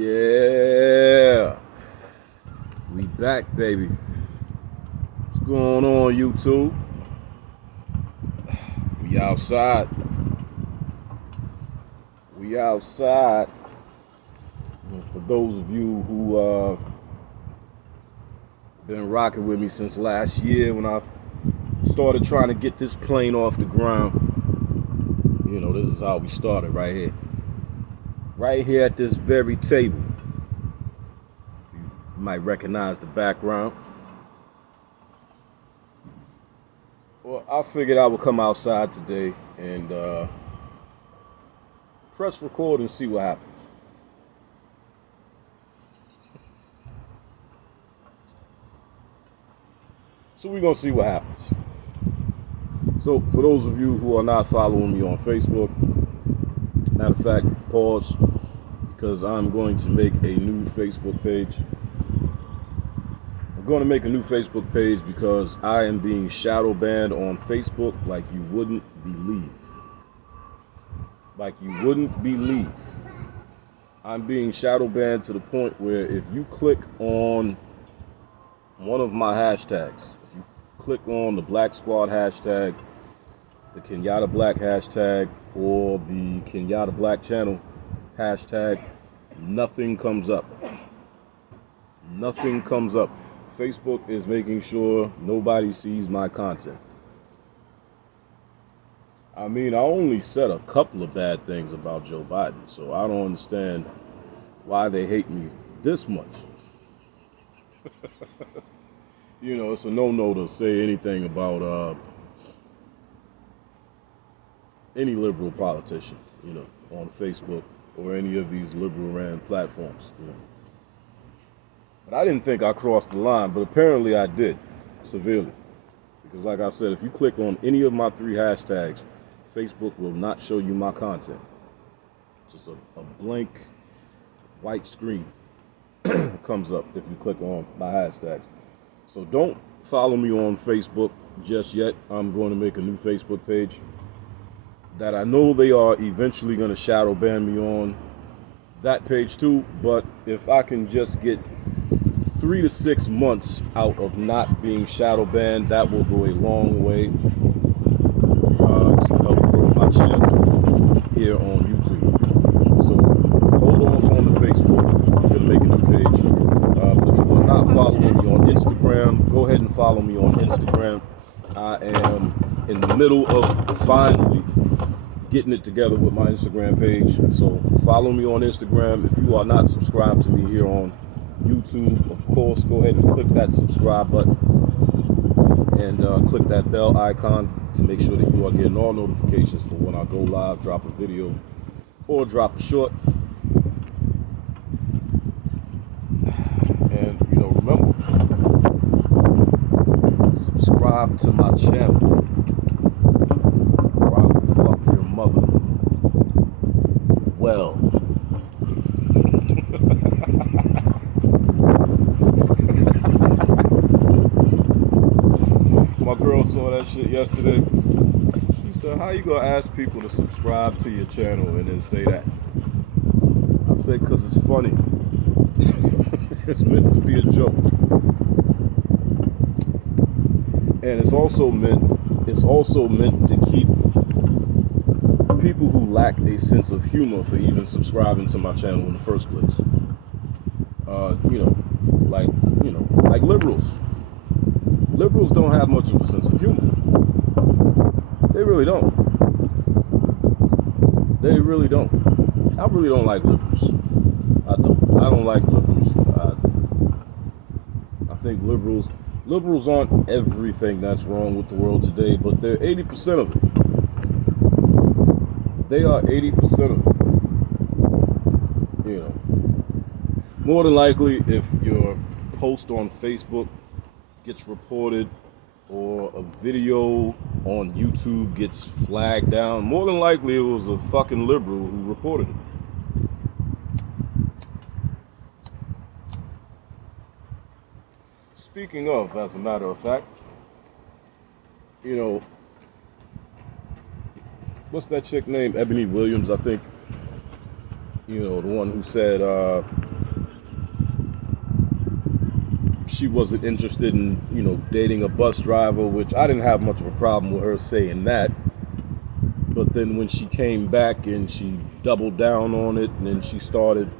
Yeah, we back, baby. What's going on, YouTube? We outside. We outside. And for those of you who been rocking with me since last year when I started trying to get this plane off the ground, you know, this is how we started right here. Right here at this very table. You might recognize the background. Well, I figured I would come outside today and press record and see what happens. So we're gonna see what happens. So for those of you who are not following me on Facebook, matter of fact, pause, because I'm going to make a new Facebook page. I'm going to make a new Facebook page because I am being shadow banned on Facebook like you wouldn't believe. Like you wouldn't believe. I'm being shadow banned to the point where if you click on one of my hashtags, if you click on the Black Squad hashtag, the Kenyatta Black hashtag, or the Kenyatta Black channel hashtag, nothing comes up. Nothing comes up. Facebook is making sure nobody sees my content. I mean, I only said a couple of bad things about Joe Biden, so I don't understand why they hate me this much. You know, it's a no-no to say anything about any liberal politician, you know, on Facebook or any of these liberal-ran platforms, you know. But I didn't think I crossed the line, but apparently I did, severely. Because like I said, if you click on any of my 3 hashtags, Facebook will not show you my content. Just a blank white screen comes up if you click on my hashtags. So don't follow me on Facebook just yet. I'm going to make a new Facebook page that I know they are eventually going to shadow ban me on that page too, but if I can just get 3 to 6 months out of not being shadow banned, that will go a long way to help grow my channel here on YouTube. So hold off on the Facebook. I'm going to make a new page. But if you are not following me on Instagram, go ahead and follow me on Instagram. I am in the middle of finally getting it together with my Instagram page. So follow me on Instagram. If you are not subscribed to me here on YouTube, of course, go ahead and click that subscribe button and click that bell icon to make sure that you are getting all notifications for when I go live, drop a video, or drop a short. And, you know, remember, subscribe to my channel or I will fuck your mother. Well. My girl saw that shit yesterday. She said, how you gonna ask people to subscribe to your channel and then say that? I said, cause it's funny. It's meant to be a joke. And it's also meant to keep people who lack a sense of humor for even subscribing to my channel in the first place. Like liberals. Liberals don't have much of a sense of humor. They really don't. They really don't. I really don't like liberals. I don't like liberals. I think liberals aren't everything that's wrong with the world today, but they're 80% of it. They are 80% of it. You know. More than likely, if your post on Facebook gets reported or a video on YouTube gets flagged down, more than likely it was a fucking liberal who reported it. Speaking of, as a matter of fact, you know, what's that chick named? Ebony Williams, I think. You know, the one who said she wasn't interested in, dating a bus driver, which I didn't have much of a problem with her saying that. But then when she came back and she doubled down on it, and then she started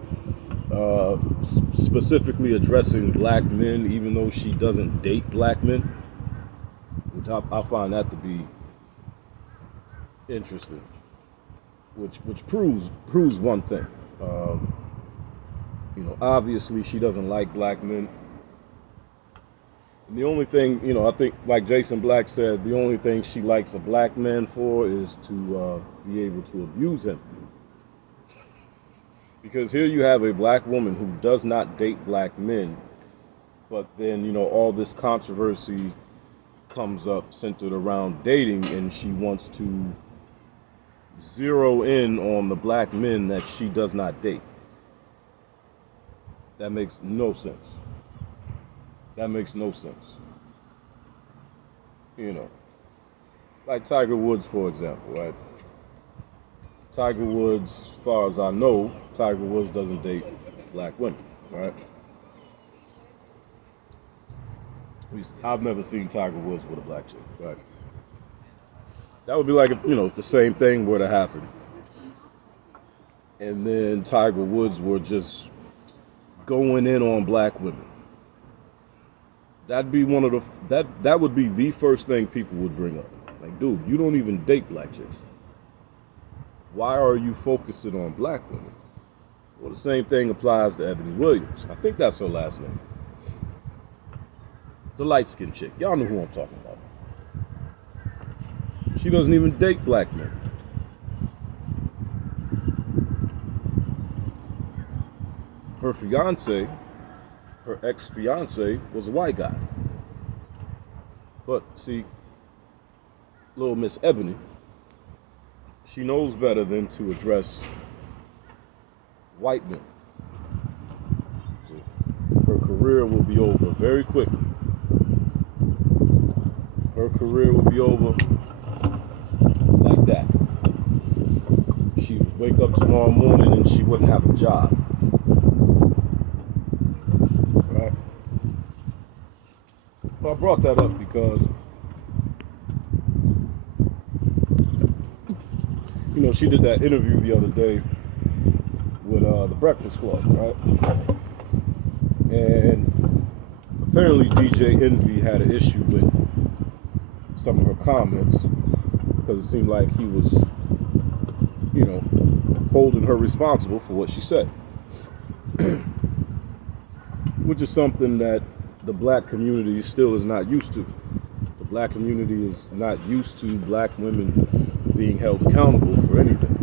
specifically addressing black men, even though she doesn't date black men, which I find that to be interesting, which proves one thing. Obviously she doesn't like black men. And the only thing, I think, like Jason Black said, the only thing she likes a black man for is to be able to abuse him. Because here you have a black woman who does not date black men, but then, all this controversy comes up centered around dating, and she wants to zero in on the black men that she does not date. That makes no sense. That makes no sense. Like Tiger Woods, for example, right? Tiger Woods, as far as I know, Tiger Woods doesn't date black women, right? I've never seen Tiger Woods with a black chick, right? That would be like, if the same thing were to happen, and then Tiger Woods were just going in on black women. That'd be that would be the first thing people would bring up. Like, dude, you don't even date black chicks. Why are you focusing on black women? Well, the same thing applies to Ebony Williams. I think that's her last name. The light-skinned chick. Y'all know who I'm talking about. She doesn't even date black men. Her fiance, her ex-fiance, was a white guy. But see, little Miss Ebony, she knows better than to address white men. See, her career will be over very quickly. Her career will be over like that. She would wake up tomorrow morning and she wouldn't have a job. Right? Well, I brought that up because she did that interview the other day with the Breakfast Club, right? And apparently DJ Envy had an issue with some of her comments because it seemed like he was, holding her responsible for what she said. Which is something that the black community still is not used to. The black community is not used to black women being held accountable for anything.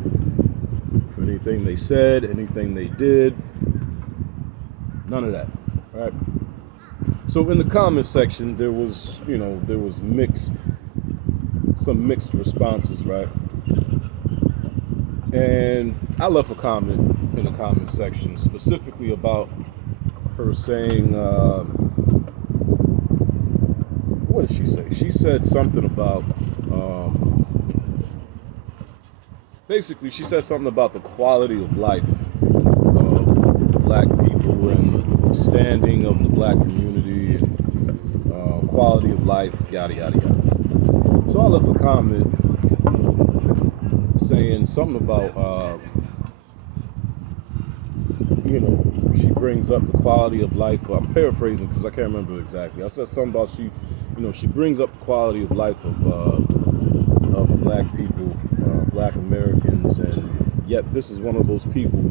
For anything they said, anything they did. None of that, right? So in the comment section, there was some mixed responses, right? And I left a comment in the comment section specifically about her saying, what did she say? She said something about, basically she said something about the quality of life of black people and the standing of the black community and quality of life, yada, yada, yada. So I left a comment saying something about, she brings up the quality of life. I'm paraphrasing because I can't remember exactly. I said something about she brings up the quality of life of black people, black Americans, and yet this is one of those people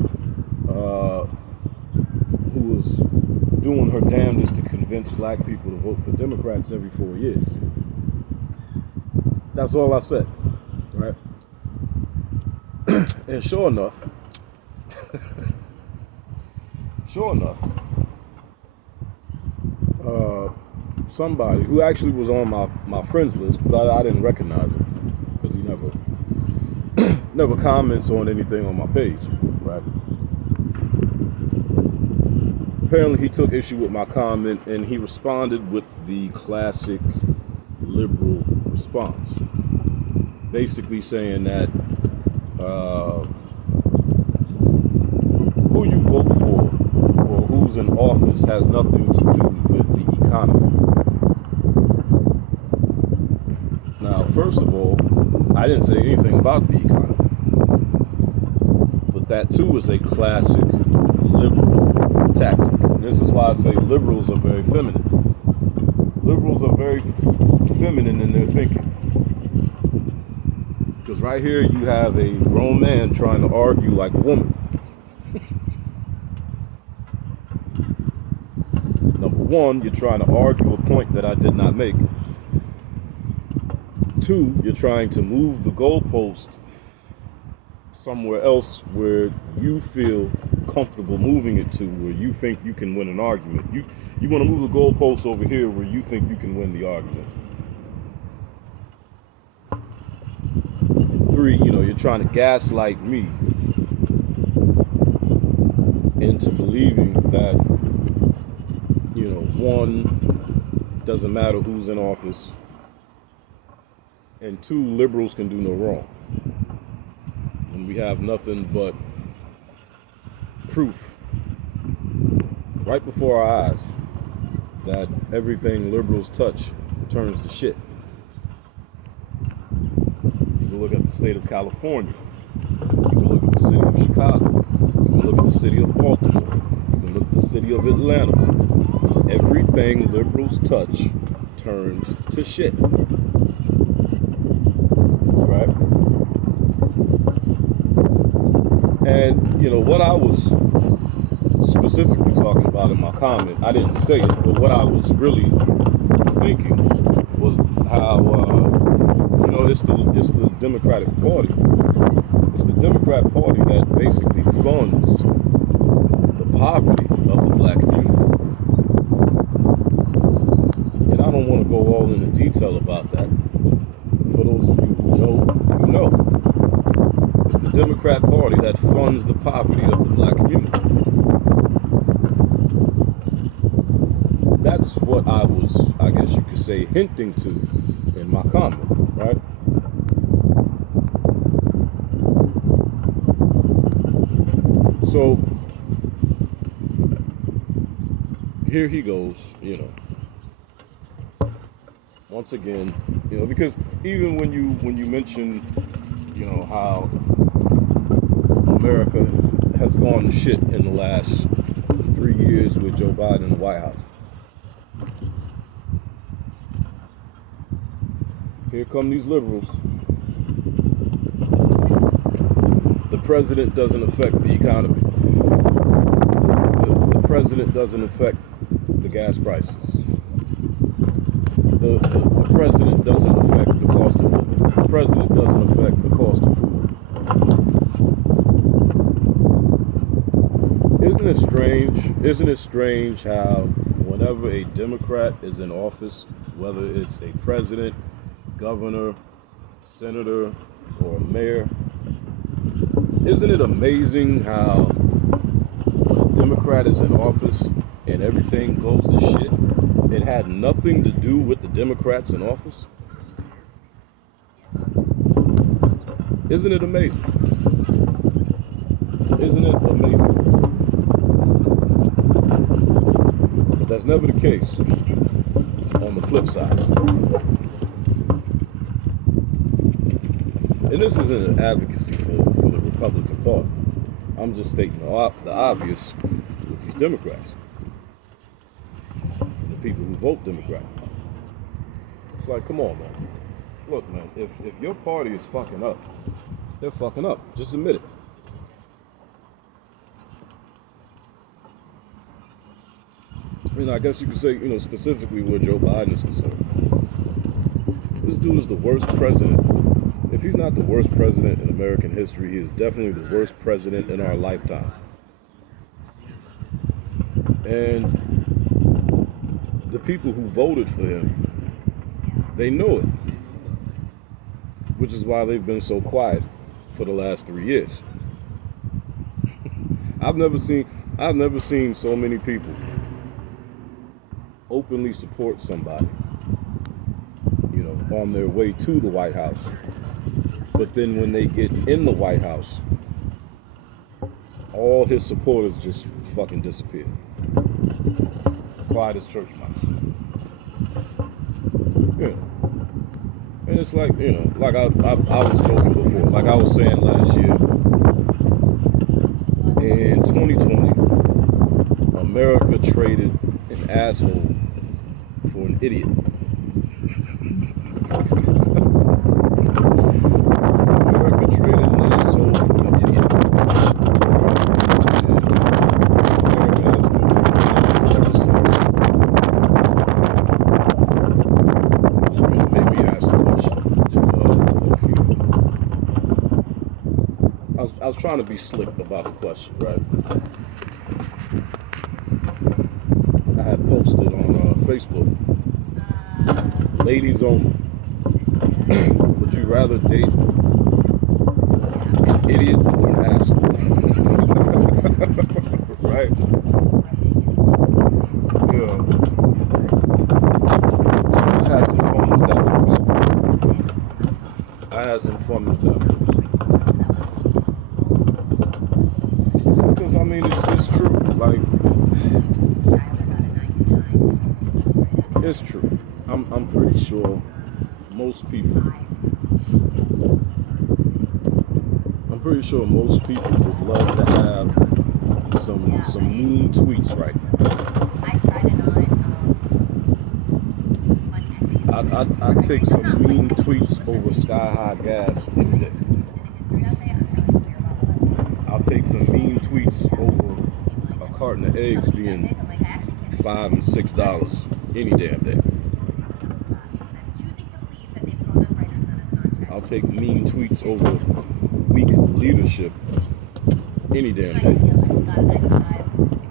who was doing her damnedest to convince black people to vote for Democrats every 4 years. That's all I said, right? And sure enough, somebody who actually was on my friends list, but I didn't recognize him because he never comments on anything on my page, right? Apparently he took issue with my comment and he responded with the classic liberal response, basically saying that who you vote for or who's in office has nothing to do with the economy. Now, first of all, I didn't say anything about the economy. But that too is a classic liberal tactic. This is why I say liberals are very feminine. Liberals are very feminine in their thinking. Because right here you have a grown man trying to argue like a woman. Number one, you're trying to argue a point that I did not make. Two, you're trying to move the goalpost somewhere else where you feel comfortable moving it to, where you think you can win an argument. You want to move the goalpost over here where you think you can win the argument. And three, you're trying to gaslight me into believing that, one, doesn't matter who's in office, and two, liberals can do no wrong. And we have nothing but proof right before our eyes that everything liberals touch turns to shit. You can look at the state of California. You can look at the city of Chicago. You can look at the city of Baltimore. You can look at the city of Atlanta. Everything liberals touch turns to shit. Right? And, what I was specifically talking about in my comment, I didn't say it, but what I was really thinking was how, it's the Democratic Party. It's the Democrat Party that basically funds the poverty of the black community. And I don't want to go all into detail about that. For those of you who know, you know. It's the Democrat Party that funds the poverty of the black community. That's what I was, I guess you could say, hinting to in my comment, right? So, here he goes, once again, because even when you mention, how America has gone to shit in the last 3 years with Joe Biden in the White House. Here come these liberals. The president doesn't affect the economy. The president doesn't affect the gas prices. The president doesn't affect the cost of living. The president doesn't affect the cost of food. Isn't it strange how whenever a Democrat is in office, whether it's a president, governor, senator, or mayor, isn't it amazing how when a Democrat is in office and everything goes to shit, it had nothing to do with the Democrats in office? Isn't it amazing? Isn't it amazing? But that's never the case on the flip side. And this isn't an advocacy for the Republican Party. I'm just stating the obvious with these Democrats. And the people who vote Democrat. It's like, come on, man. Look, man, if your party is fucking up, they're fucking up. Just admit it. I guess you could say, specifically where Joe Biden is concerned. This dude is the worst president. If he's not the worst president in American history, he is definitely the worst president in our lifetime. And the people who voted for him, they know it. Which is why they've been so quiet for the last 3 years. I've never seen so many people openly support somebody, on their way to the White House. But then when they get in the White House, all his supporters just fucking disappear. Quiet as church mouse. You know. And it's like, you know, like I was joking before, like I was saying last year, in 2020, America traded an asshole for an idiot. America traded an asshole for an idiot. I was trying to be slick about the question, right? I had posted on Facebook, ladies only. Would you rather date an idiot or an asshole? Right? Yeah. I had some fun with that person. Because I mean, it's true. Like, it's true. I'm pretty sure most people would love to have some mean tweets right now. I'd take some mean tweets over sky high gas any day. I'll take some mean tweets over a carton of eggs being $5 and $6 any damn day. I'll take mean tweets over weak leadership any damn day.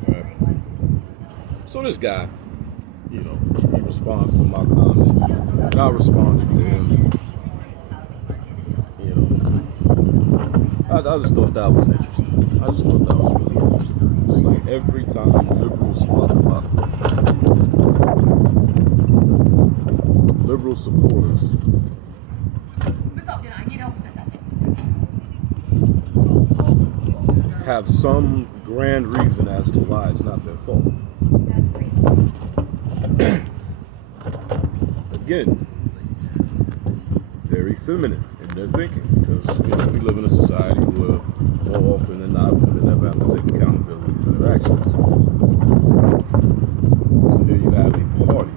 Right. So this guy, you know, he responds to my comment. And I responded to him. You know, I just thought that was interesting. I just thought that was really interesting. It's like every time liberals fuck up, liberal supporters have some grand reason as to why it's not their fault. Again, very feminine in their thinking, because you know, we live in a society where more often than not women never have to take accountability for their actions. So here you have a party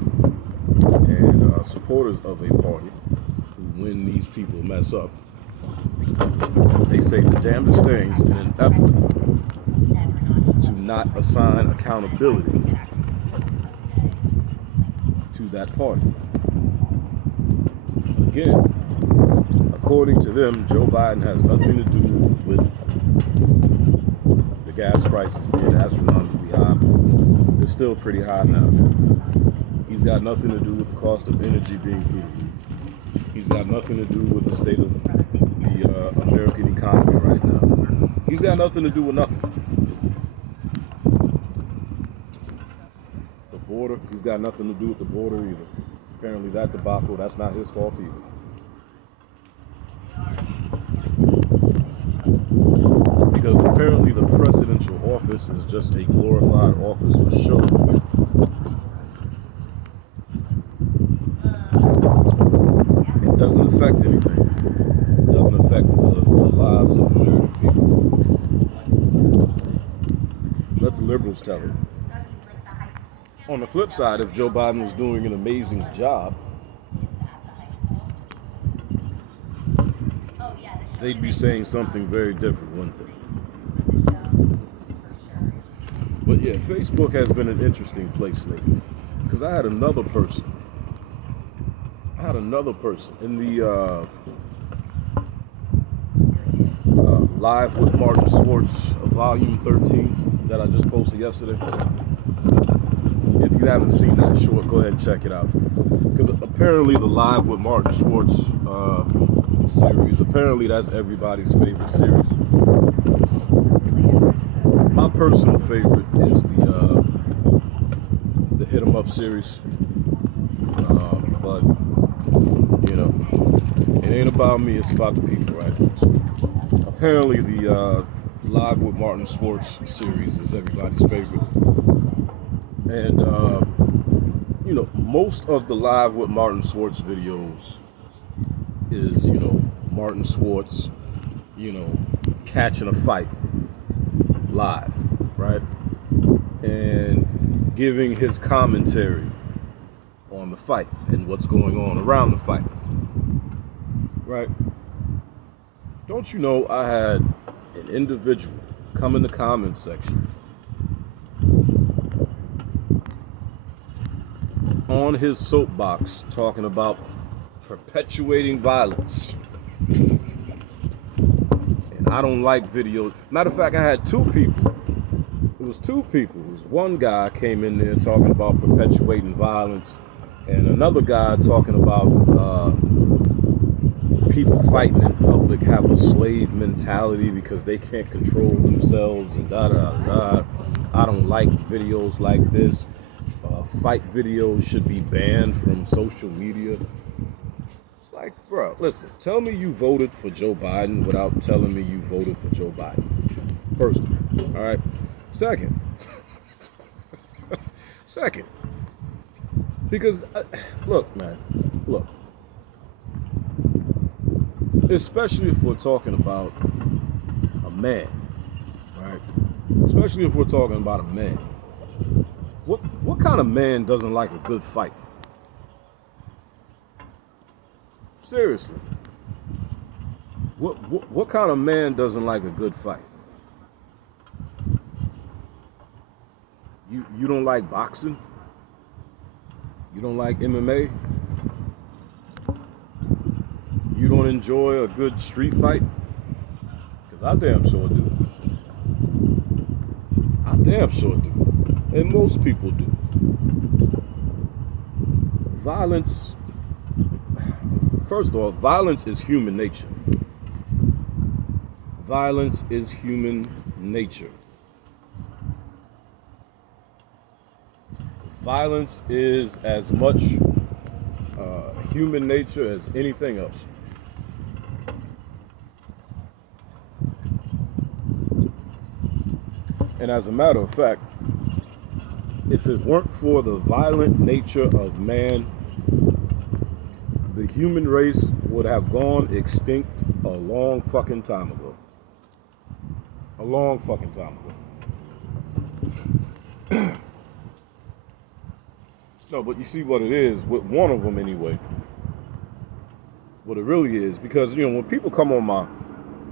and supporters of a party who, when these people mess up, they say the damnedest things in an effort to not assign accountability to that party. Again, according to them, Joe Biden has nothing to do with the gas prices being astronomically high before. They're still pretty high now. He's got nothing to do with the cost of energy being through the roof. He's got nothing to do with the state of the American economy right now. He's got nothing to do with nothing. The border, he's got nothing to do with the border either. Apparently that debacle, that's not his fault either. Because apparently the presidential office is just a glorified office for show. It doesn't affect anything. It doesn't affect the lives of American people. Let the liberals tell it. On the flip side, if Joe Biden was doing an amazing job, they'd be saying something very different, wouldn't they? But yeah, Facebook has been an interesting place lately. Because I had another person in the Live with Martin Swartz, Volume 13, that I just posted yesterday. If you haven't seen that short, go ahead and check it out. Because apparently the Live with Martin Swartz series, apparently that's everybody's favorite series. My personal favorite is the Hit 'em Up series. But, you know, it ain't about me, it's about the people, right? So, apparently the Live with Martin Swartz series is everybody's favorite. And, most of the Live with Martin Swartz videos is, Martin Swartz, catching a fight live, right? And giving his commentary on the fight and what's going on around the fight, right? Don't you know I had an individual come in the comment section on his soapbox talking about perpetuating violence. And I don't like videos. Matter of fact, I had two people. It was two people. It was one guy came in there talking about perpetuating violence, and another guy talking about people fighting in public have a slave mentality because they can't control themselves and da da da. I don't like videos like this. Fight videos should be banned from social media. It's like, bro, listen, tell me you voted for Joe Biden without telling me you voted for Joe Biden. First, all right. Second, because, look, man, look, especially if we're talking about a man, right? Especially if we're talking about a man. What kind of man doesn't like a good fight? Seriously. What kind of man doesn't like a good fight? You don't like boxing? You don't like MMA? You don't enjoy a good street fight? Because I damn sure do. I damn sure do. And most people do. Violence, first of all, violence is human nature. Violence is human nature. Violence is as much human nature as anything else. And as a matter of fact, if it weren't for the violent nature of man, the human race would have gone extinct a long fucking time ago. A long fucking time ago. No, but you see what it is, with one of them anyway. What it really is, because, when people come on my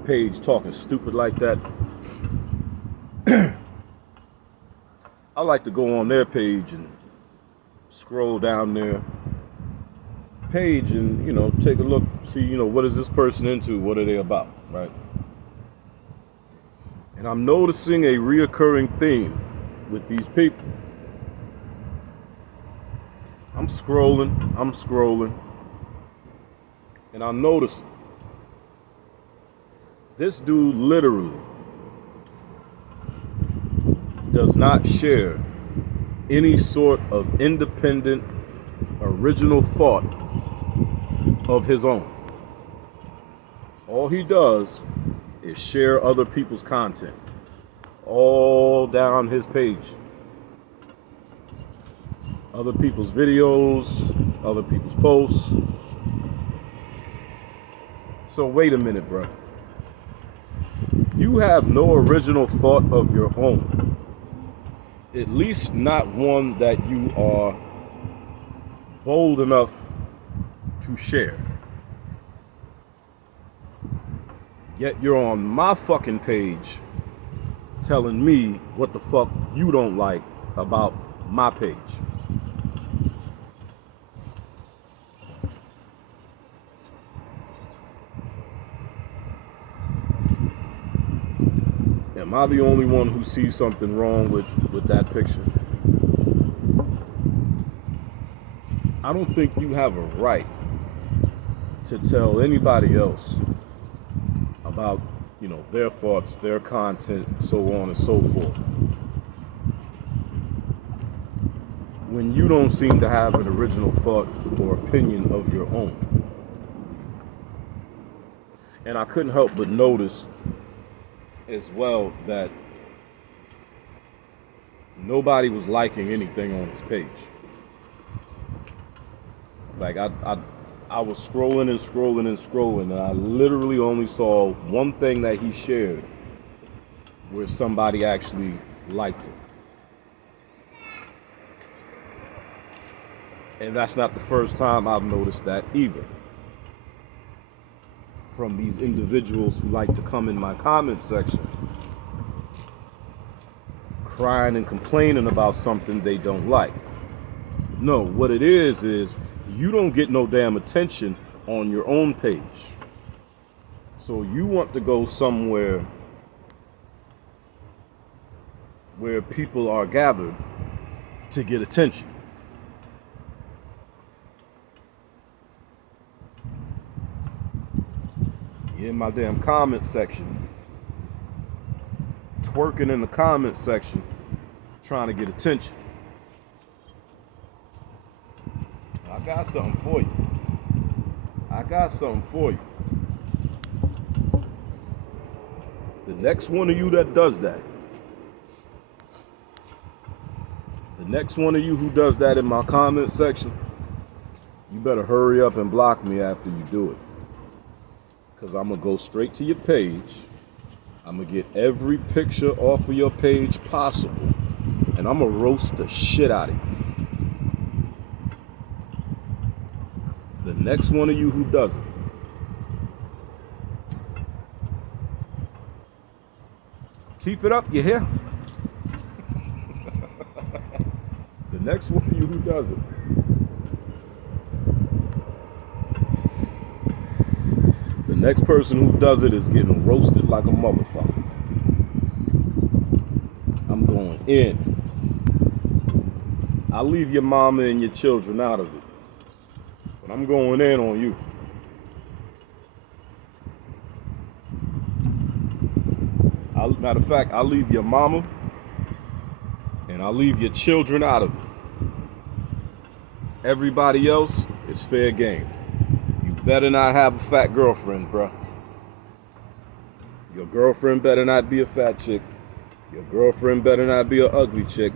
page talking stupid like that, I like to go on their page and scroll down their page and, take a look, see, what is this person into? What are they about, right? And I'm noticing a reoccurring theme with these people. I'm scrolling, and I'm noticing this dude literally does not share any sort of independent, original thought of his own. All he does is share other people's content all down his page. Other people's videos, other people's posts. So wait a minute, bro. You have no original thought of your own. At least not one that you are bold enough to share. Yet you're on my fucking page telling me what the fuck you don't like about my page. Am I the only one who sees something wrong with that picture? I don't think you have a right to tell anybody else about, their thoughts, their content, so on and so forth, when you don't seem to have an original thought or opinion of your own. And I couldn't help but notice as well that nobody was liking anything on his page. Like I was scrolling and scrolling and scrolling, and I literally only saw one thing that he shared where somebody actually liked it. And that's not the first time I've noticed that either. From these individuals who like to come in my comment section crying and complaining about something they don't like. No, what it is you don't get no damn attention on your own page. So you want to go somewhere where people are gathered to get attention. In my damn comment section, twerking in the comment section, trying to get attention. I got something for you. I got something for you. The next one of you that does that, the next one of you who does that in my comment section, you better hurry up and block me after you do it. Because I'm going to go straight to your page. I'm going to get every picture off of your page possible. And I'm going to roast the shit out of you. The next one of you who does it. Keep it up, you hear? The next one of you who does it. The next person who does it is getting roasted like a motherfucker. I'm going in. I'll leave your mama and your children out of it. But I'm going in on you. Matter of fact, I'll leave your mama and I'll leave your children out of it. Everybody else is fair game. You better not have a fat girlfriend, bruh. Your girlfriend better not be a fat chick. Your girlfriend better not be an ugly chick.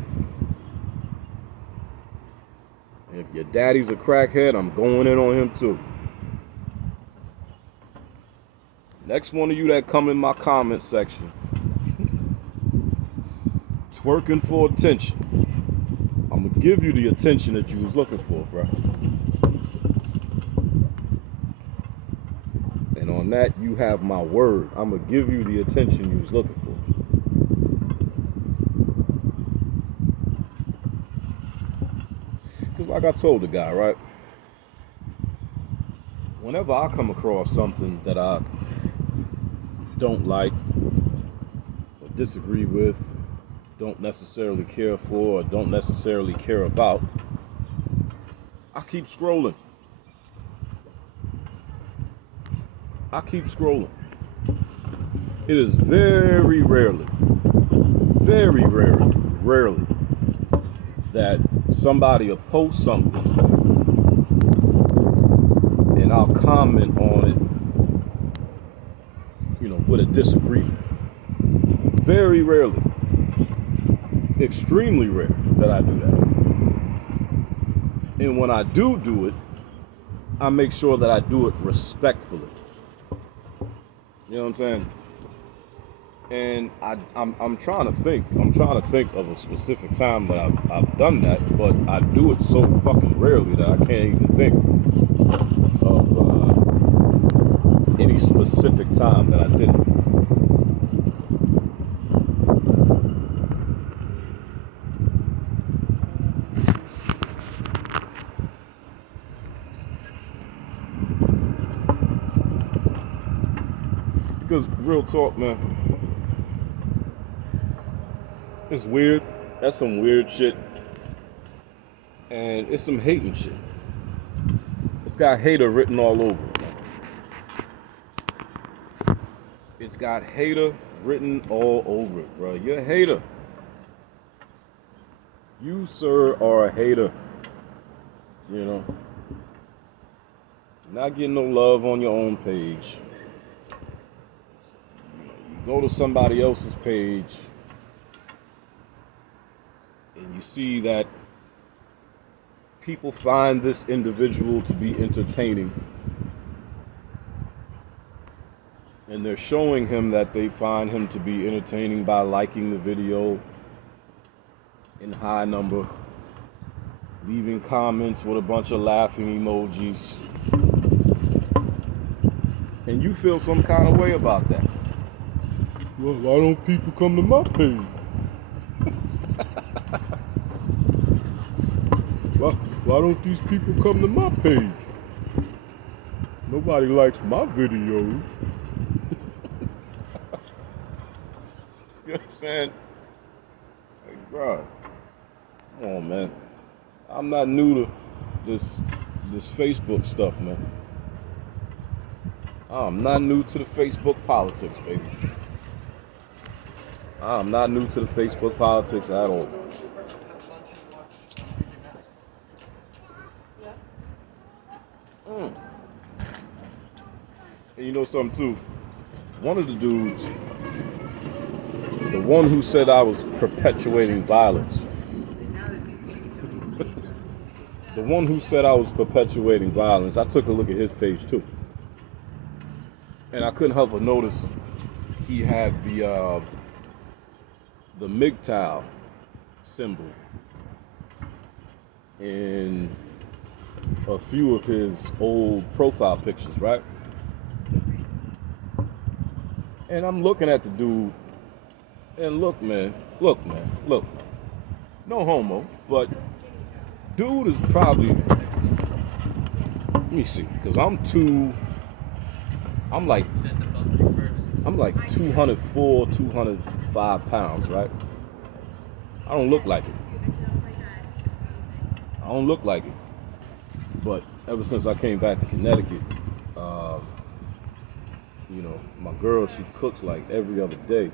And if your daddy's a crackhead, I'm going in on him too. Next one of you that come in my comment section, twerking for attention, I'm gonna give you the attention that you was looking for, bro. And on that, you have my word. I'm gonna give you the attention you was looking for. Because like I told the guy, right? Whenever I come across something that I don't like or disagree with, don't necessarily care for, or don't necessarily care about, I keep scrolling. I keep scrolling. It is very rarely that somebody will post something and I'll comment on it, with a disagreement. Very rarely. Extremely rare that I do that. And when I do it, I make sure that I do it respectfully. You know what I'm saying? And I'm trying to think of a specific time that I've done that, but I do it so fucking rarely that I can't even think of any specific time that I did it. Because real talk, man, it's weird. That's some weird shit. And it's some hating shit. It's got hater written all over it, man. It's got hater written all over it, bro. You're a hater. You, sir, are a hater. You're not getting no love on your own page. Go to somebody else's page and you see that people find this individual to be entertaining, and they're showing him that they find him to be entertaining by liking the video in high number, leaving comments with a bunch of laughing emojis, and you feel some kind of way about that. Well, why don't people come to my page? Why don't these people come to my page? Nobody likes my videos. You know what I'm saying? Hey, bro, come on, man. I'm not new to this Facebook stuff, man. I'm not new to the Facebook politics, baby. I'm not new to the Facebook politics at all. And you know something too? One of the dudes, the one who said I was perpetuating violence, the one who said I was perpetuating violence, I took a look at his page too. And I couldn't help but notice he had the MGTOW symbol in a few of his old profile pictures, right? And I'm looking at the dude, and look, man, no homo, but dude is probably, let me see, because I'm like 204, 205 pounds, right? I don't look like it. But ever since I came back to Connecticut, you know, my girl, she cooks like every other day.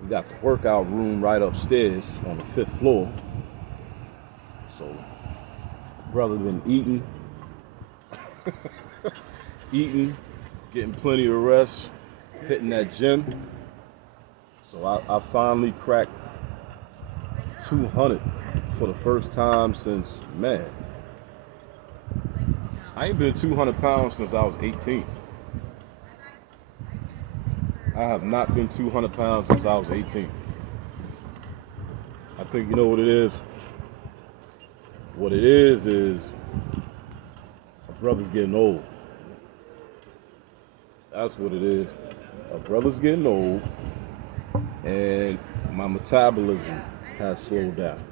We got the workout room right upstairs on the 5th floor. So, brother been eating, getting plenty of rest, hitting that gym. So I finally cracked 200 for the first time since, man, I ain't been 200 pounds since I was 18. I have not been 200 pounds since I was 18. I think you know what it is? What it is a brother's getting old. That's what it is. A brother's getting old, and my metabolism has slowed down.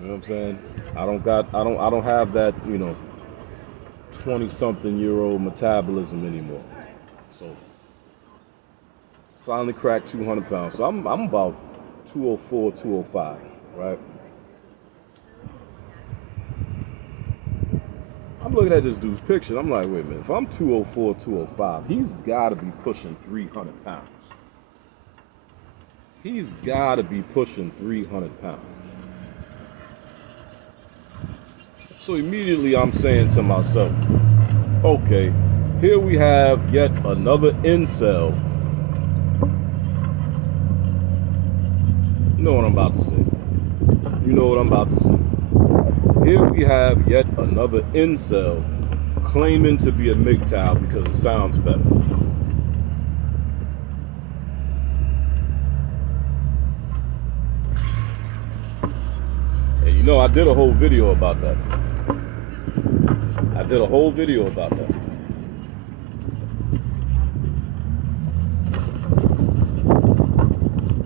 You know what I'm saying? I don't have that, you know, 20-something-year-old metabolism anymore. So finally cracked 200 pounds. So I'm about 204, 205, right? I'm looking at this dude's picture, and I'm like, wait a minute, if I'm 204, 205, he's got to be pushing 300 pounds. He's got to be pushing 300 pounds. So immediately I'm saying to myself, okay, here we have yet another incel. You know what I'm about to say. Here we have yet another incel claiming to be a MGTOW because it sounds better. And you know, I did a whole video about that.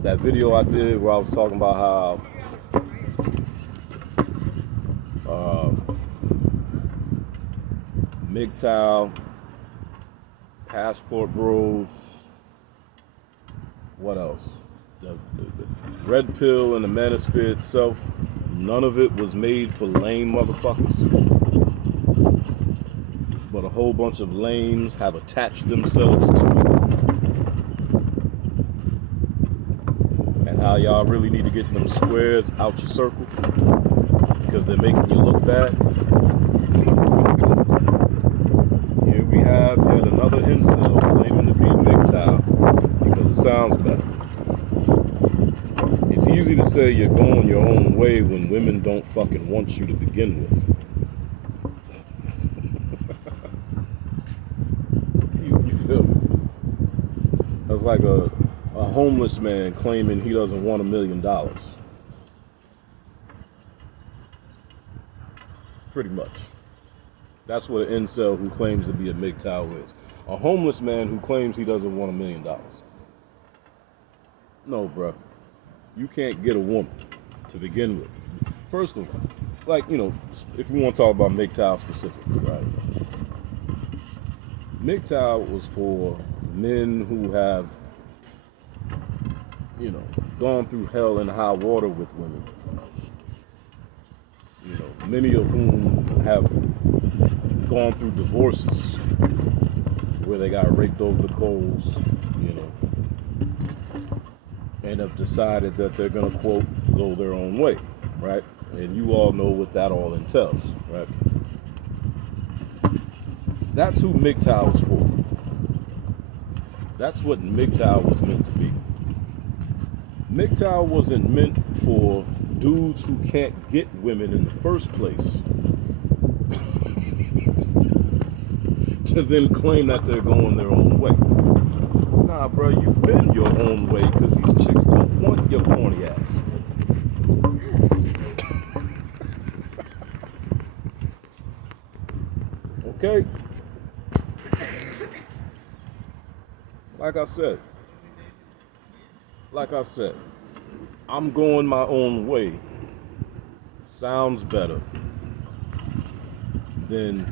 That video I did where I was talking about how MGTOW, passport bros, what else? The red pill and the manosphere itself, none of it was made for lame motherfuckers. But a whole bunch of lames have attached themselves to it. And how y'all really need to get them squares out your circle because they're making you look bad. Here we have yet another incel claiming to be MGTOW because it sounds better. It's easy to say you're going your own way when women don't fucking want you to begin with. You feel me? That's like a homeless man claiming he doesn't want $1 million. Pretty much. That's what an incel who claims to be a MGTOW is. A homeless man who claims he doesn't want $1 million. No, bro. You can't get a woman to begin with. First of all, like, you know, if you want to talk about MGTOW specifically, right? MGTOW was for men who have, you know, gone through hell and high water with women. You know, many of whom have gone through divorces where they got raked over the coals, you know, and have decided that they're going to, quote, go their own way, right? And you all know what that all entails, right? That's who MGTOW is for. That's what MGTOW was meant to be. MGTOW wasn't meant for dudes who can't get women in the first place to then claim that they're going their own way. Nah, bro, you've been your own way because these chicks don't want your corny ass. Okay? Like I said, I'm going my own way sounds better than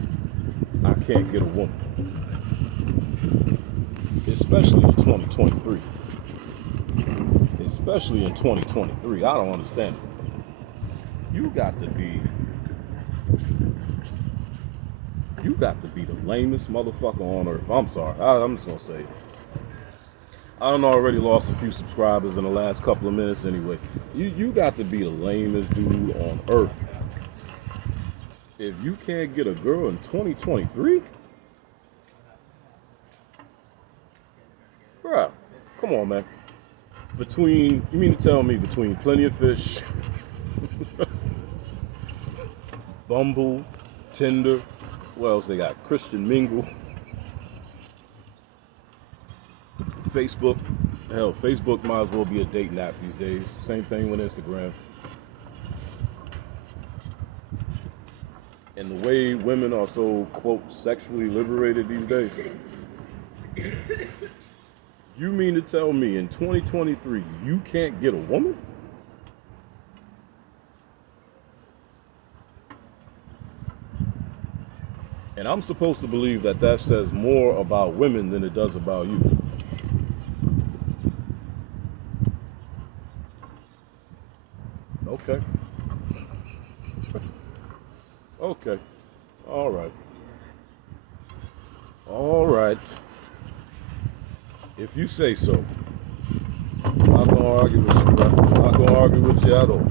I can't get a woman. Especially in 2023. Especially in 2023. I don't understand it. You got to be the lamest motherfucker on earth. I'm sorry. I'm just going to say it. I done already lost a few subscribers in the last couple of minutes anyway. You got to be the lamest dude on earth. If you can't get a girl in 2023? Bruh, come on, man. You mean to tell me between Plenty of Fish, Bumble, Tinder, what else they got? Christian Mingle, Facebook. Hell, Facebook might as well be a dating app these days. Same thing with Instagram. And the way women are so, quote, sexually liberated these days. You mean to tell me in 2023 you can't get a woman? And I'm supposed to believe that that says more about women than it does about you. Okay. Okay. All right. All right. If you say so. I'm not going to argue with you, bro. I'm not going to argue with you at all.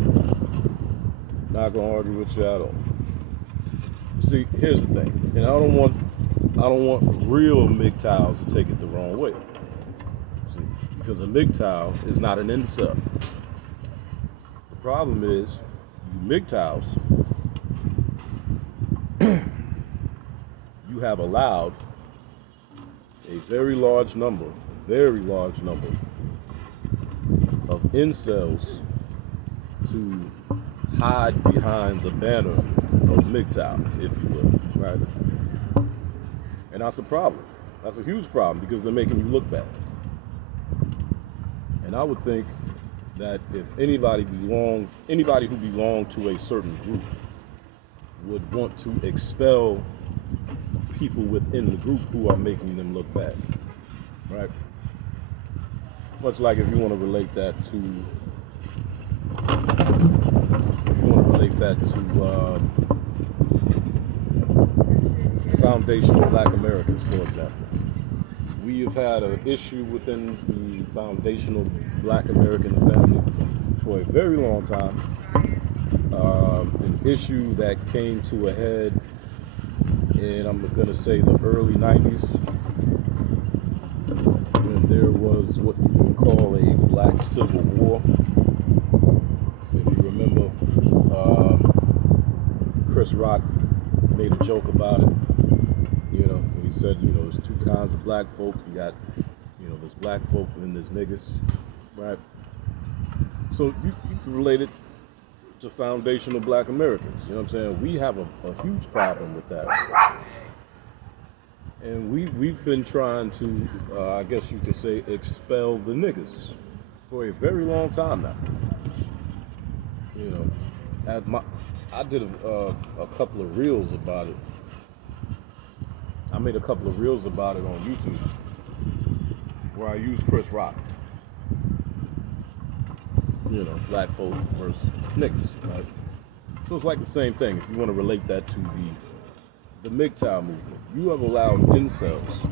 Not going to argue with you at all. See, here's the thing. And I don't want real MGTOWs to take it the wrong way. See, because a MGTOW is not an incel. The problem is, you MGTOWs, you have allowed a very large number of incels to hide behind the banner of MGTOW, if you will, right? And that's a problem. That's a huge problem because they're making you look bad. And I would think that if anybody who belonged to a certain group would want to expel people within the group who are making them look bad, right? Much like if you want to relate that to foundational Black Americans, for example. We have had an issue within the foundational Black American family for a very long time. An issue that came to a head in, I'm going to say, the early 90s, when there was what you can call a Black Civil War. Rock made a joke about it. You know, when he said, you know, there's two kinds of black folk. You got, you know, there's black folk and there's niggas, right? So you can relate it to foundational black Americans. You know what I'm saying? We have a huge problem with that. And we've been trying to, I guess you could say, expel the niggas for a very long time now. You know, I did a couple of reels about it. I made a couple of reels about it on YouTube where I used Chris Rock. You know, black folk versus niggas, right? So it's like the same thing. If you want to relate that to the MGTOW movement, you have allowed incels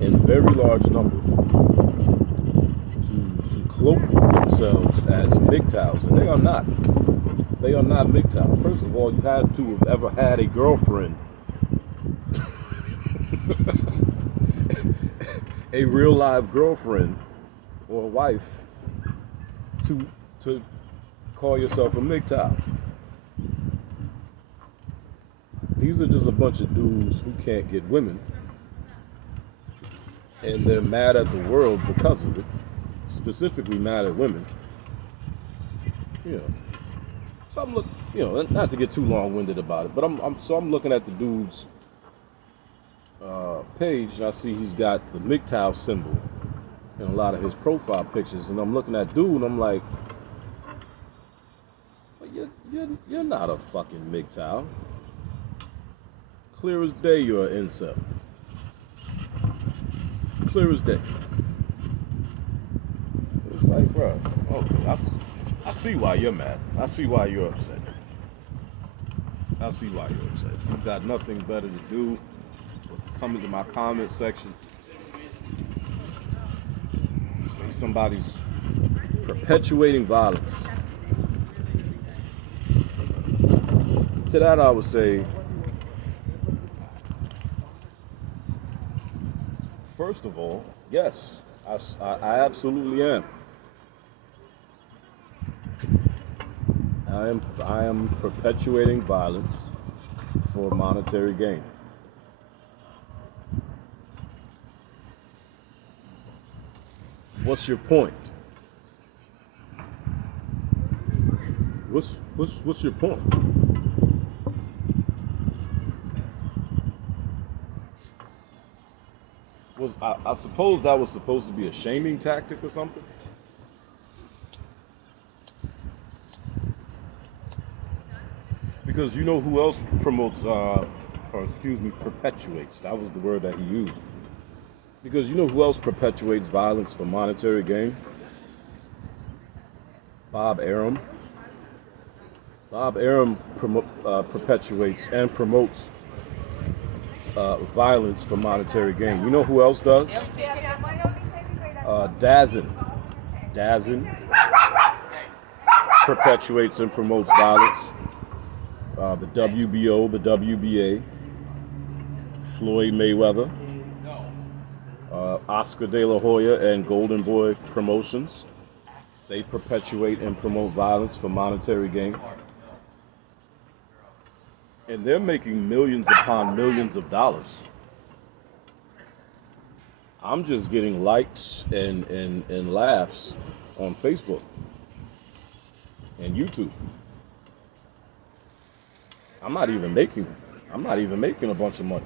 in very large numbers to cloak themselves as MGTOWs, and they are not. They are not MGTOW. First of all, you had to have ever had a girlfriend, a real live girlfriend or a wife, to call yourself a MGTOW. These are just a bunch of dudes who can't get women, and they're mad at the world because of it. Specifically mad at women. You know. So I'm looking, you know, not to get too long-winded about it, but I'm looking at the dude's page, and I see he's got the MGTOW symbol in a lot of his profile pictures, and I'm looking at dude, and I'm like, well, you're not a fucking MGTOW. Clear as day, you're an incel. Clear as day. It's like, bro, okay, I see why you're mad. I see why you're upset. I see why you're upset. You've got nothing better to do but come into my comment section, say somebody's perpetuating violence. To that I would say, first of all, yes, I absolutely am. I am perpetuating violence for monetary gain. What's your point? What's your point? I suppose that was supposed to be a shaming tactic or something? Because you know who else promotes, perpetuates. That was the word that he used. Because you know who else perpetuates violence for monetary gain? Bob Arum. Bob Arum perpetuates and promotes violence for monetary gain. You know who else does? Dazin perpetuates and promotes violence. The WBO, the WBA, Floyd Mayweather, Oscar De La Hoya, and Golden Boy Promotions. They perpetuate and promote violence for monetary gain. And they're making millions upon millions of dollars. I'm just getting likes and laughs on Facebook and YouTube. I'm not even making a bunch of money.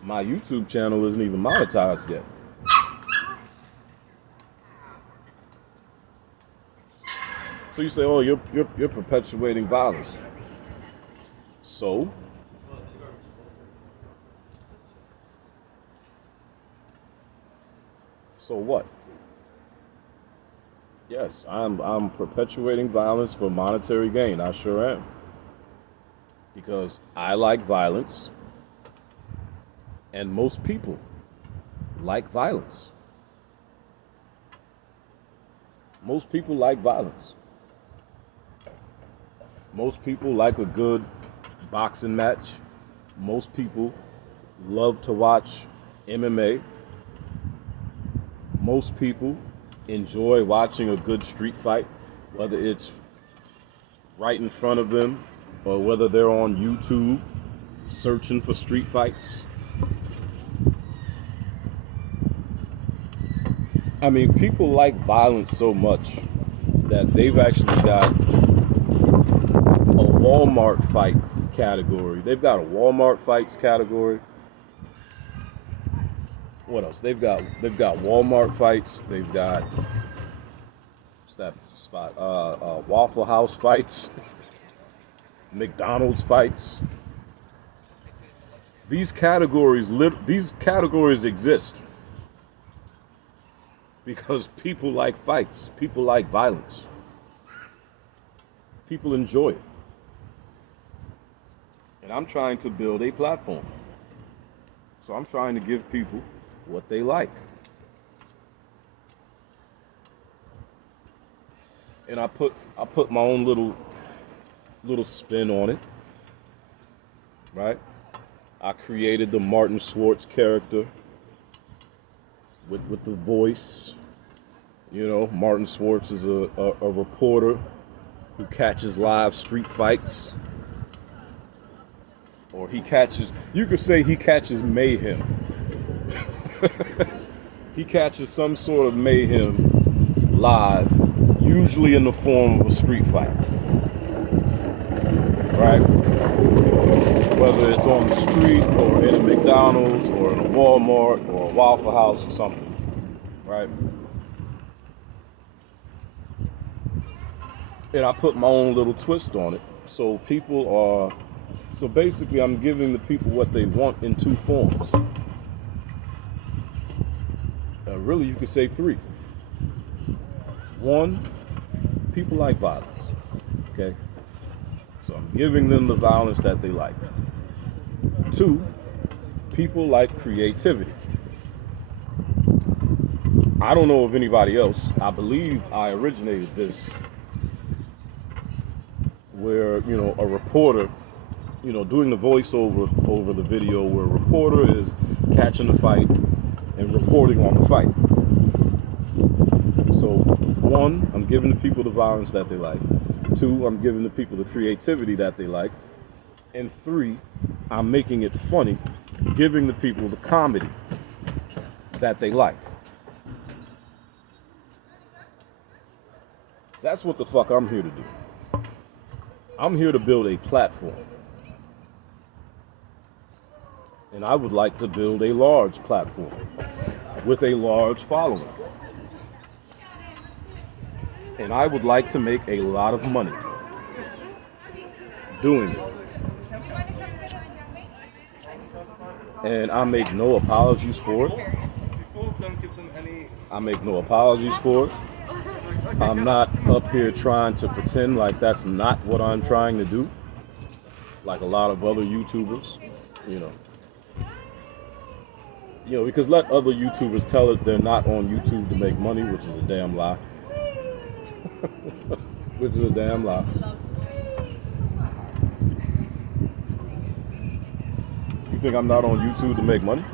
My YouTube channel isn't even monetized yet. So you say, oh, you're perpetuating violence. So what? Yes, I'm perpetuating violence for monetary gain. I sure am. Because I like violence, and most people like violence. Most people like violence. Most people like a good boxing match. Most people love to watch MMA. Most people enjoy watching a good street fight, whether it's right in front of them, or whether they're on YouTube searching for street fights. I mean, people like violence so much that they've actually got a Walmart fight category. They've got a Walmart fights category. What else? They've got Walmart fights. They've got what's that spot? Waffle House fights. McDonald's fights. These categories exist because people like fights. People like violence. People enjoy it. And I'm trying to build a platform. So I'm trying to give people what they like. And I put my own little spin on it. Right? I created the Martin Swartz character with the voice. You know, Martin Swartz is a reporter who catches live street fights. Or you could say he catches mayhem. He catches some sort of mayhem live, usually in the form of a street fight. Right? Whether it's on the street or in a McDonald's or in a Walmart or a Waffle House or something. Right? And I put my own little twist on it. So basically I'm giving the people what they want in two forms. Really, you could say three. One, people like violence. Okay? So I'm giving them the violence that they like. Two, people like creativity. I don't know of anybody else. I believe I originated this where, you know, a reporter, you know, doing the voiceover over the video where a reporter is catching the fight and reporting on the fight. So, one, I'm giving the people the violence that they like. Two, I'm giving the people the creativity that they like. And three, I'm making it funny, giving the people the comedy that they like. That's what the fuck I'm here to do. I'm here to build a platform. And I would like to build a large platform with a large following. And I would like to make a lot of money doing it. And I make no apologies for it. I make no apologies for it. I'm not up here trying to pretend like that's not what I'm trying to do, like a lot of other YouTubers, you know. You know, because let other YouTubers tell it they're not on YouTube to make money, which is a damn lie. Which is a damn lie. You think I'm not on YouTube to make money?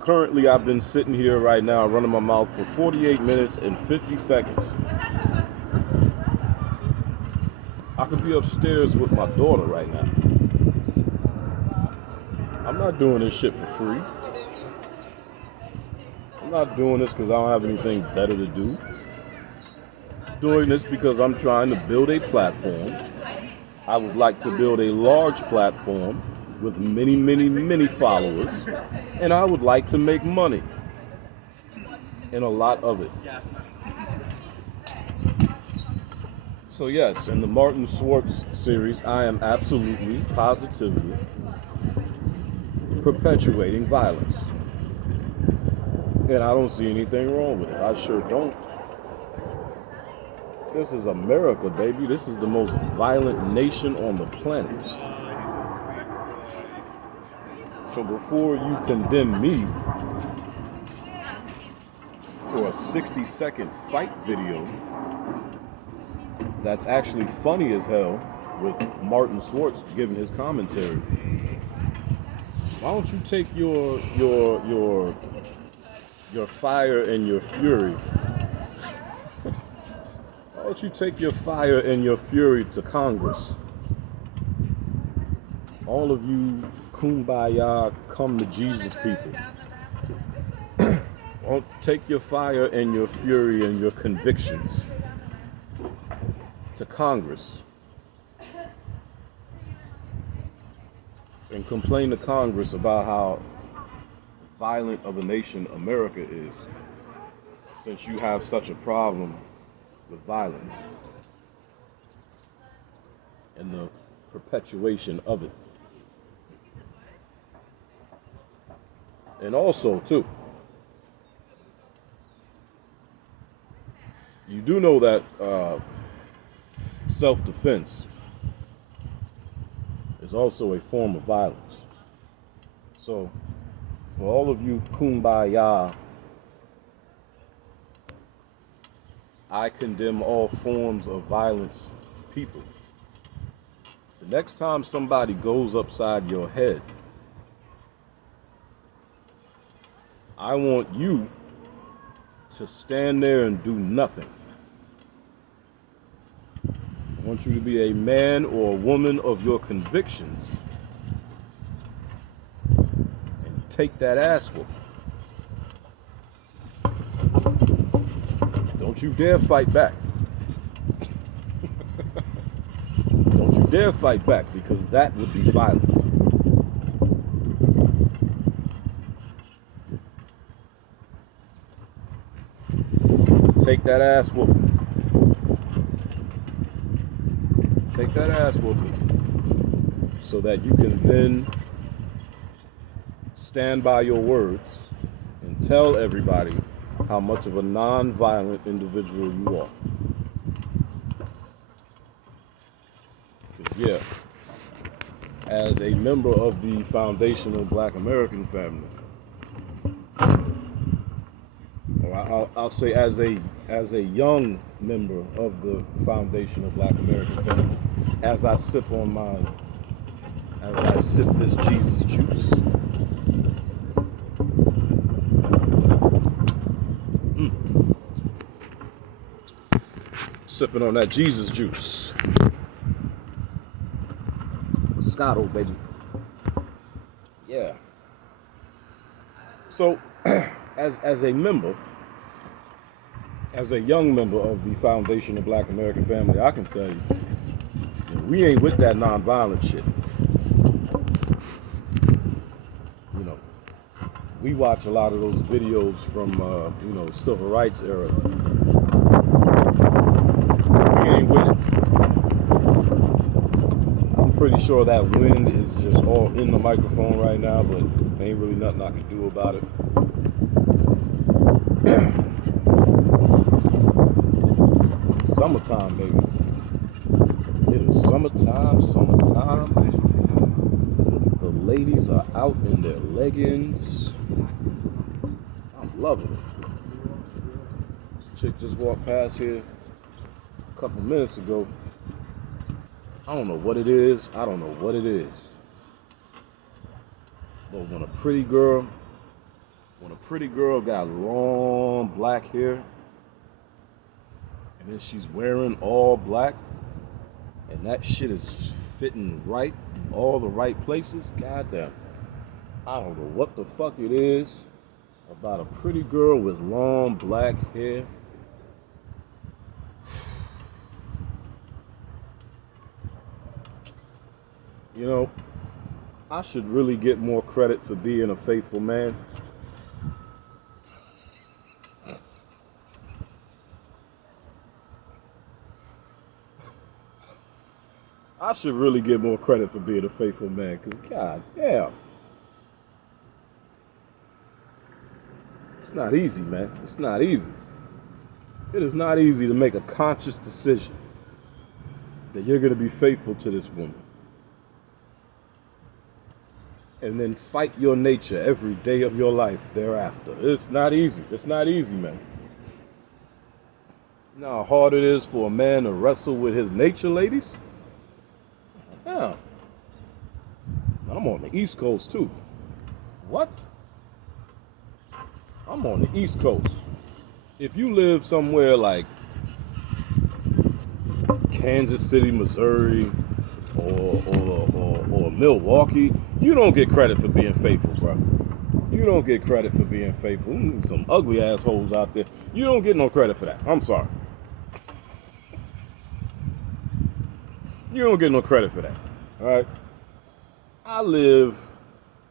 Currently, I've been sitting here right now running my mouth for 48 minutes and 50 seconds. I could be upstairs with my daughter right now. I'm not doing this shit for free. I'm not doing this because I don't have anything better to do. I'm doing this because I'm trying to build a platform. I would like to build a large platform with many, many, many followers, and I would like to make money, and a lot of it. So yes, in the Martin Swartz series, I am absolutely, positively perpetuating violence. And I don't see anything wrong with it. I sure don't. This is America, baby. This is the most violent nation on the planet. So before you condemn me for a 60-second fight video that's actually funny as hell with Martin Swartz giving his commentary, why don't you take your fire and your fury don't you take your fire and your fury to Congress? All of you kumbaya, come to Jesus people. Don't take your fire and your fury and your convictions to Congress and complain to Congress about how violent of a nation America is, since you have such a problem with violence and the perpetuation of it. And also, too, you do know that self-defense is also a form of violence. So, for all of you kumbaya, I condemn all forms of violence, people. The next time somebody goes upside your head, I want you to stand there and do nothing. I want you to be a man or a woman of your convictions and take that ass whooping. Don't you dare fight back. Don't you dare fight back, because that would be violent. Take that ass whooping. Take that ass whooping so that you can then stand by your words and tell everybody how much of a non-violent individual you are. Because, yeah, as a member of the foundational Black American family, or I'll say as a young member of the foundational Black American family, as I sip this Jesus juice. Sipping on that Jesus juice. Moscato, baby. Yeah. So, as a member, as a young member of the foundation of Black American family, I can tell you, we ain't with that nonviolent shit. You know, we watch a lot of those videos from, civil rights era. We ain't with it. I'm pretty sure that wind is just all in the microphone right now, but ain't really nothing I can do about it. Summertime, baby. It is summertime. The ladies are out in their leggings. I'm loving it. This chick just walked past here a couple minutes ago. I don't know what it is. But when a pretty girl got long black hair, and then she's wearing all black, and that shit is fitting right in all the right places, goddamn. I don't know what the fuck it is about a pretty girl with long black hair. You know, I should really get more credit for being a faithful man. I should really get more credit for being a faithful man, because god damn. It's not easy, man. It's not easy. It is not easy to make a conscious decision that you're going to be faithful to this woman, and then fight your nature every day of your life thereafter. It's not easy. It's not easy, man. You know how hard it is for a man to wrestle with his nature, ladies? Yeah. I'm on the East Coast, too. What? I'm on the East Coast. If you live somewhere like Kansas City, Missouri, or Milwaukee, you don't get credit for being faithful, bro. You don't get credit for being faithful. Some ugly assholes out there. You don't get no credit for that. I'm sorry. You don't get no credit for that. All right? I live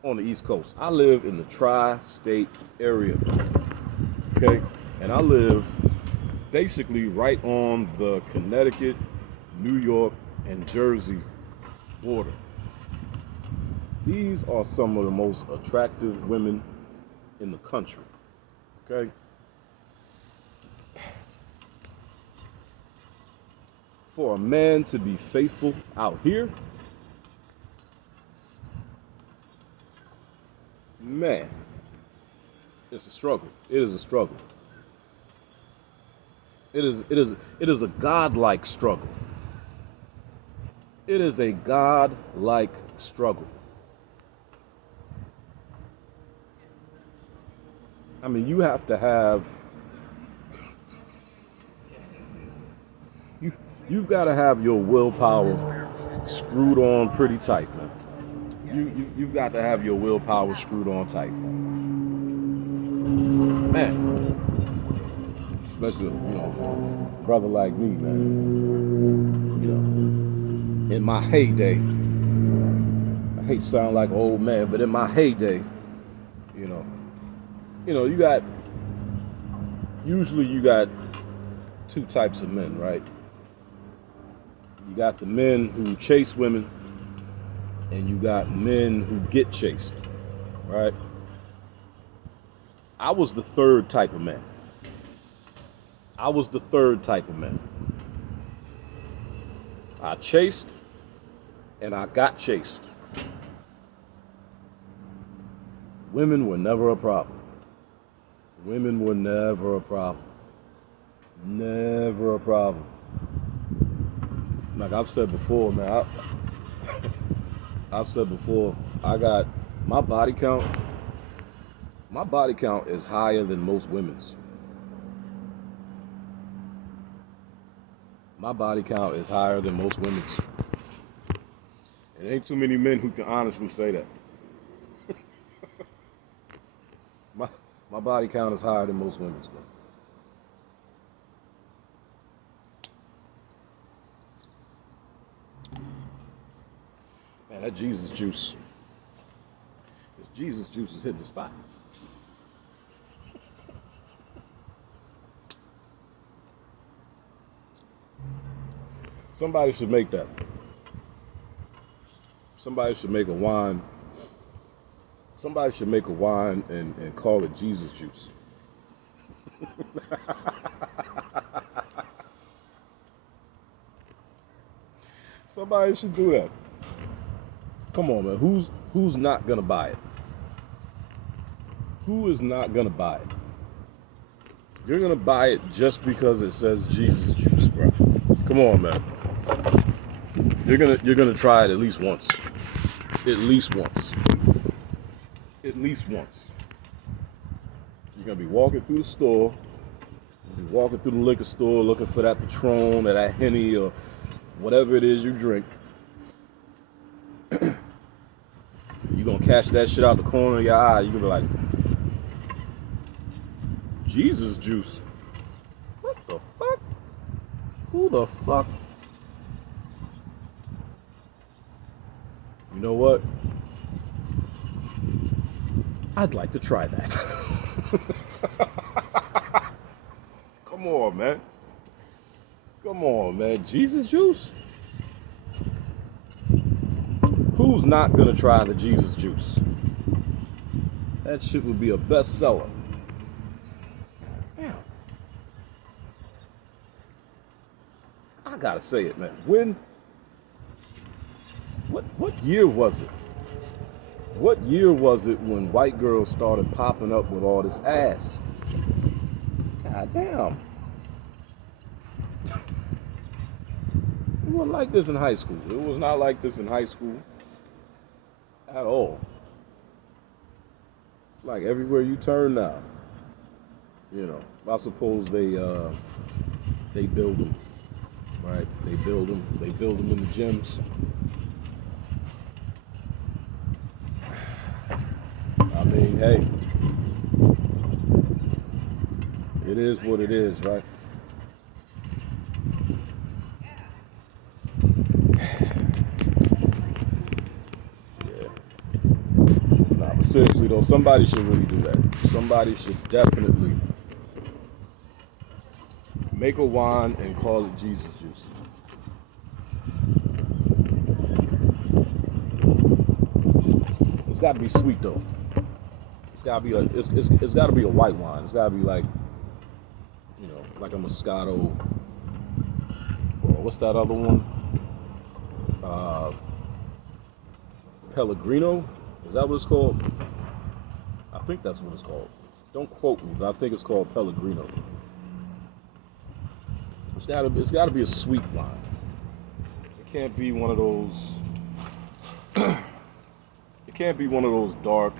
on the East Coast. I live in the tri-state area. Okay? And I live basically right on the Connecticut, New York, and Jersey border. These are some of the most attractive women in the country. Okay? For a man to be faithful out here, man, it's a struggle. It is a struggle. It is a godlike struggle. It is a godlike struggle. I mean, you have to have, you've got to have your willpower screwed on pretty tight, man. You've got to have your willpower screwed on tight, man. Especially, brother like me, man. In my heyday, I hate to sound like an old man, but in my heyday, usually you got two types of men, right? You got the men who chase women, and you got men who get chased, right? I was the third type of man. I chased, and I got chased. Women were never a problem. Never a problem. Like I've said before, man, I got my body count. My body count is higher than most women's. My body count is higher than most women's. It ain't too many men who can honestly say that. My body count is higher than most women's. Man, that Jesus juice. This Jesus juice is hitting the spot. Somebody should make that. Somebody should make a wine. Somebody should make a wine and call it Jesus juice. Somebody should do that. Come on, man. Who's not gonna buy it? Who is not gonna buy it? You're gonna buy it just because it says Jesus juice, bro. Come on, man. You're gonna try it at least once. At least once. You're gonna be walking through the store. You'll be walking through the liquor store looking for that Patron or that Henny or whatever it is you drink. You're gonna catch that shit out the corner of your eye. You're gonna be like, Jesus juice. What the fuck? Who the fuck? You know what? I'd like to try that. Come on, man. Come on, man. Jesus juice? Who's not gonna try the Jesus juice? That shit would be a bestseller. Damn. I gotta say it, man. What year was it? What year was it when white girls started popping up with all this ass? God damn. It wasn't like this in high school. It was not like this in high school at all. It's like everywhere you turn now. I suppose they build them. right? They build them in the gyms. I mean, hey, it is what it is, right? Yeah. Nah, but seriously though, somebody should really do that. Somebody should definitely make a wine and call it Jesus juice. It's got to be sweet though. It's got to be it's got to be a white wine. It's got to be like, you know, like a Moscato. Or what's that other one? Pellegrino. Is that what it's called? I think that's what it's called. Don't quote me, but I think it's called Pellegrino. It's got to be a sweet wine. It can't be one of those. It can't be one of those dark,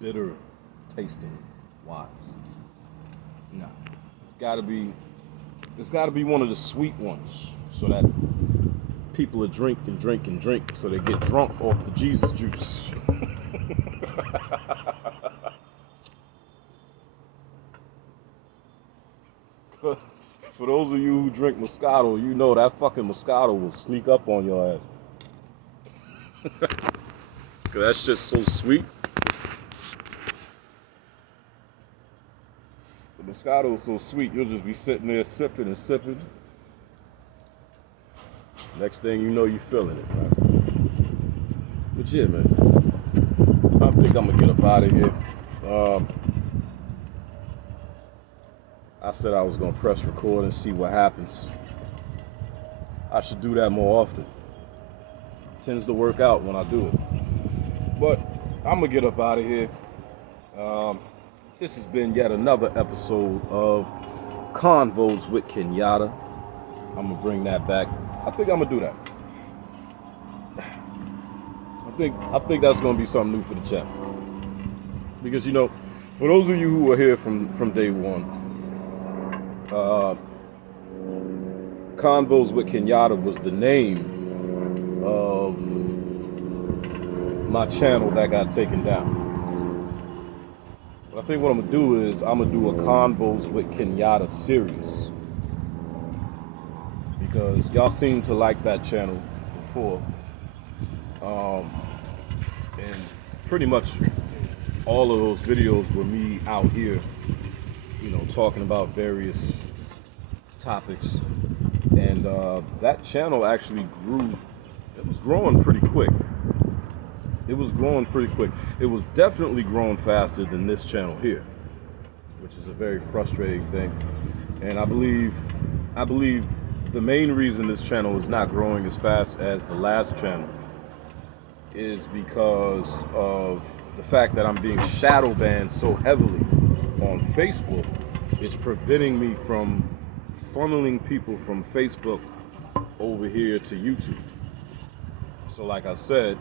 bitter tasting wines. No, it's got to be one of the sweet ones, so that people will drink and drink and drink, so they get drunk off the Jesus juice. For those of you who drink Moscato, you know that fucking Moscato will sneak up on your ass. Cause that's just so sweet. The Moscato is so sweet, you'll just be sitting there sipping and sipping. Next thing you know, you're feeling it, right? But yeah, man, I think I'm gonna get up out of here. I said I was gonna press record and see what happens. I should do that more often. It tends to work out when I do it. But I'm gonna get up out of here. This has been yet another episode of Konvos with Kenyatta. I'm gonna bring that back. I think I'm gonna do that. I think that's gonna be something new for the channel. Because, you know, for those of you who were here from day one, Konvos with Kenyatta was the name of my channel that got taken down. But I think what I'm gonna do is I'm gonna do a Konvos with Kenyatta series, because y'all seem to like that channel before, and pretty much all of those videos were me out here, you know, talking about various topics, and that channel actually grew. It was growing pretty quick. It was definitely growing faster than this channel here, which is a very frustrating thing. And I believe the main reason this channel is not growing as fast as the last channel is because of the fact that I'm being shadow banned so heavily on Facebook. Is preventing me from funneling people from Facebook over here to YouTube. So like I said,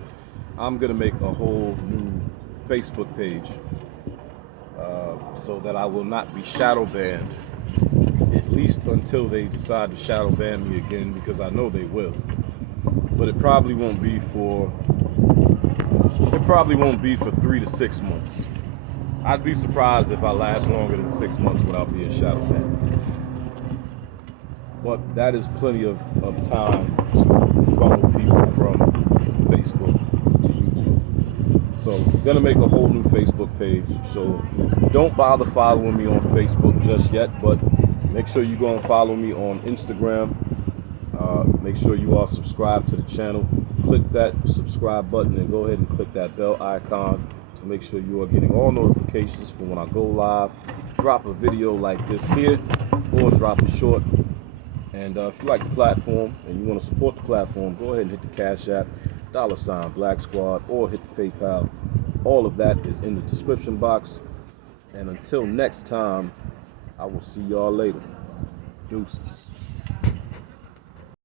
I'm gonna make a whole new Facebook page so that I will not be shadow banned, at least until they decide to shadow ban me again, because I know they will. But it probably won't be for 3 to 6 months. I'd be surprised if I last longer than 6 months without being shadow banned. But that is plenty of time to funnel people from Facebook to YouTube. So I'm gonna make a whole new Facebook page. So don't bother following me on Facebook just yet, but make sure you go and follow me on Instagram. Make sure you are subscribed to the channel. Click that subscribe button and go ahead and click that bell icon to make sure you are getting all notifications for when I go live, drop a video like this here, or drop a short. And if you like the platform and you want to support the platform, go ahead and hit the Cash App, $ Black Squad, or hit the PayPal. All of that is in the description box. And until next time, I will see y'all later. Deuces.